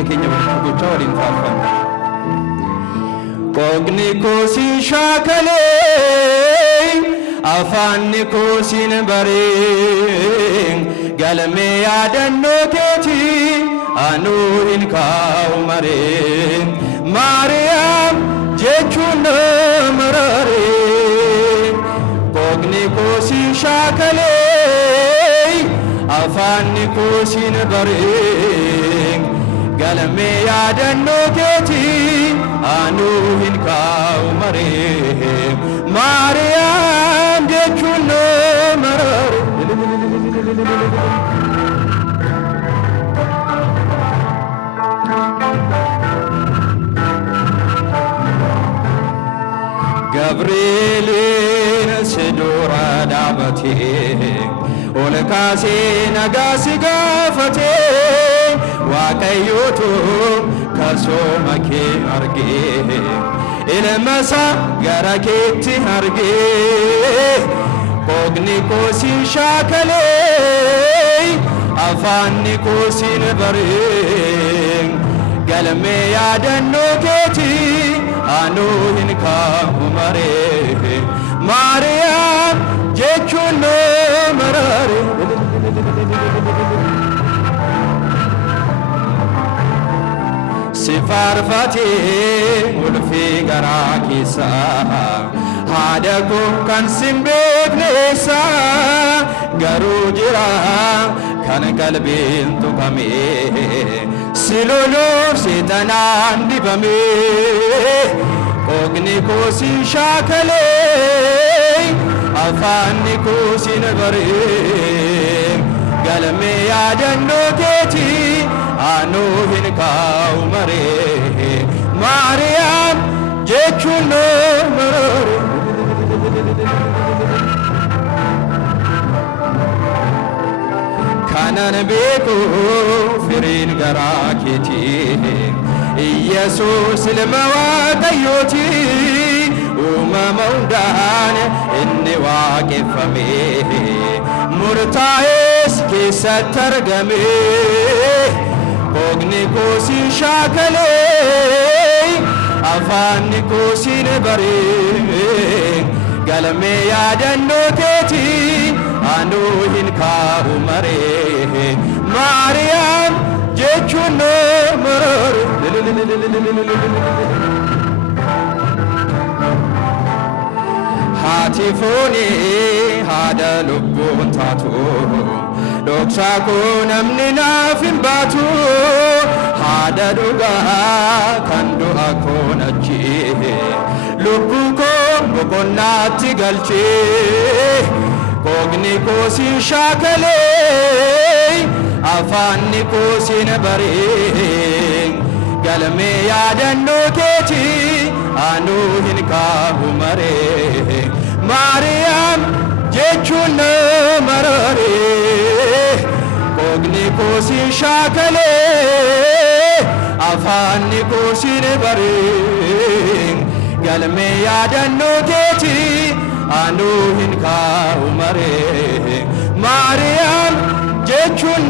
harka keenya walitti gochaa waliin faarfanna. Qooqni koo si shaakalee afaanni koo sin baree galmee yaadannoo keetii anuu hin kaa'u maree Maariyaam jechuun nama raaree. Qooqni koo si shaakalee afaanni koo sin baree galmee yaadannoo keetii anuu hin kaa'u maree Maariyaam jechuun nama raaree. Gabrielin sidura dhaabate ol kaasee nagaa si gaafate Waaqayyootu kasooma kee argee ilma isaa gara keetti argee. Qooqni koo si shaakalee afaanni koo sin baree galmee yaadannoo keetii anuu hin kaa'u maree Maariyaam jechuun nama raaree. Si faarfatee ulfii garaa keessaa haadha koo kan sin beekneessa garuu jira kan qalbiin tuqamee si loluuf seexanaan dibamee. Qooqni koo si shaakalee afaanni koo sin baree galmee yaadannoo keetii anuu hin kaa'u maree Maariyaam jechuun nama raaree. Kanan beeku firiin garaa keetii Yesuus ilma Waaqayyooti uumama hundaan inni waaqeffame murtaa'es keessatti argame. Qooqni koo si shaakalee afaanni koo sin baree galmee yaadannoo keetii anuu hin kaa'u maree Maariyaam jechuun nama raaree. Haati foonii haadha lubbuun taatu dhoksaa koo namni naaf hin baatu haadha dhugaa kan du'a koo nachee lubbuu koo boqonnaatti galchee. Qooqni koo si shaakalee afaanni koo sin baree galmee yaadannoo keetii anuu hin kaa'u maree Maariyaam jechuun nama raaree. Qooqni koo si shaakalee afaanni koo sin baree galmee yaadannoo keetii anuu hin kaa'u maree Maariyaam jechuun